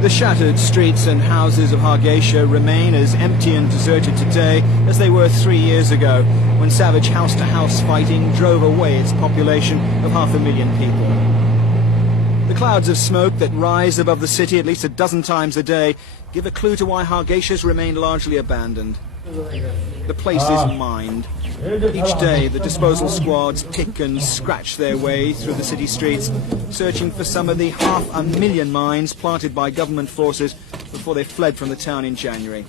The shattered streets and houses of Hargeisa remain as empty and deserted today as they were 3 years ago, when savage house-to-house fighting drove away its population of 500,000 people. The clouds of smoke that rise above the city at least a dozen times a day give a clue to why Hargeisas remain largely abandoned. The place is mined. Each day the disposal squads pick and scratch their way through the city streets, searching for some of the 500,000 mines planted by government forces before they fled from the town in January.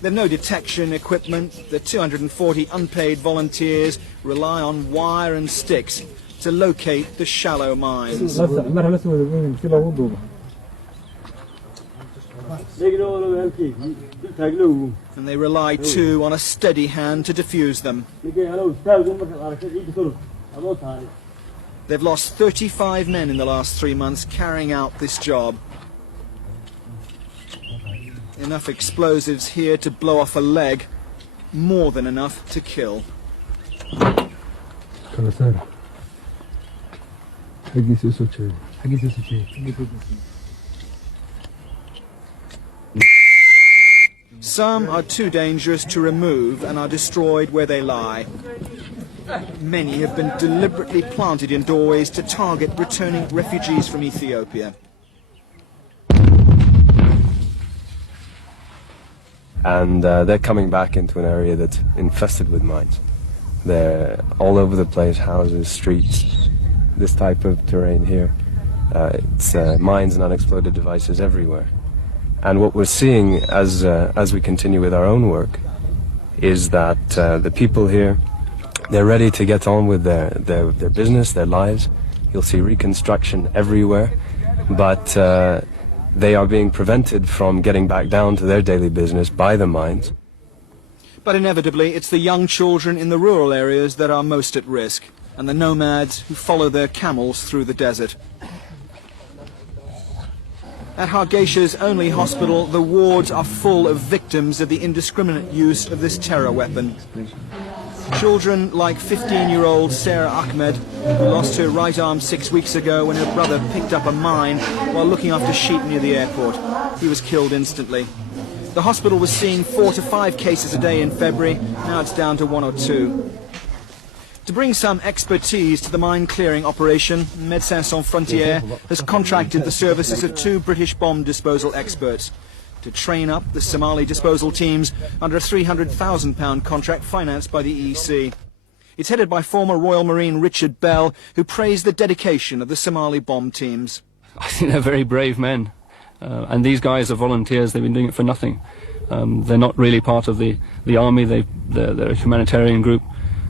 They've no detection equipment. The 240 unpaid volunteers rely on wire and sticks to locate the shallow mines. And they rely too on a steady hand to defuse them. They've lost 35 men in the last 3 months carrying out this job. Enough explosives here to blow off a leg, more than enough to kill. Some are too dangerous to remove and are destroyed where they lie. Many have been deliberately planted in doorways to target returning refugees from Ethiopia. And they're coming back into an area that's infested with mines. They're all over the place, houses, streets, this type of terrain here. It's mines and unexploded devices everywhere. And what we're seeing as we continue with our own work is that the people here, they're ready to get on with their business, their lives. You'll see reconstruction everywhere, but they are being prevented from getting back down to their daily business by the mines. But inevitably, it's the young children in the rural areas that are most at risk, and the nomads who follow their camels through the desert. At Hargeisa's only hospital, the wards are full of victims of the indiscriminate use of this terror weapon. Children like 15-year-old Sarah Ahmed, who lost her right arm 6 weeks ago when her brother picked up a mine while looking after sheep near the airport. He was killed instantly. The hospital was seeing 4 to 5 cases a day in February. Now it's down to 1 or 2. To bring some expertise to the mine-clearing operation, Médecins Sans Frontières has contracted the services of 2 British bomb disposal experts to train up the Somali disposal teams under a £300,000 contract financed by the EEC. It's headed by former Royal Marine Richard Bell, who praised the dedication of the Somali bomb teams. I think they're very brave men, and these guys are volunteers. They've been doing it for nothing. They're not really part of the army. They're a humanitarian group.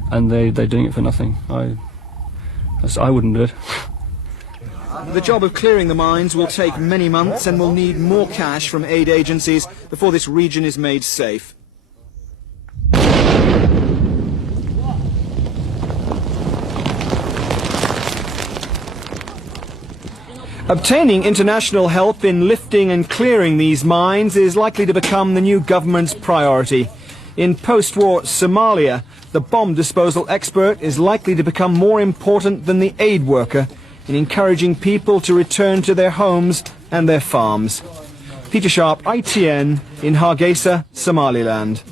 And they're doing it for nothing. I wouldn't do it. The job of clearing the mines will take many months and will need more cash from aid agencies before this region is made safe. Obtaining international help in lifting and clearing these mines is likely to become the new government's priority. In post-war Somalia, the bomb disposal expert is likely to become more important than the aid worker in encouraging people to return to their homes and their farms. Peter Sharp, ITN, in Hargeisa, Somaliland.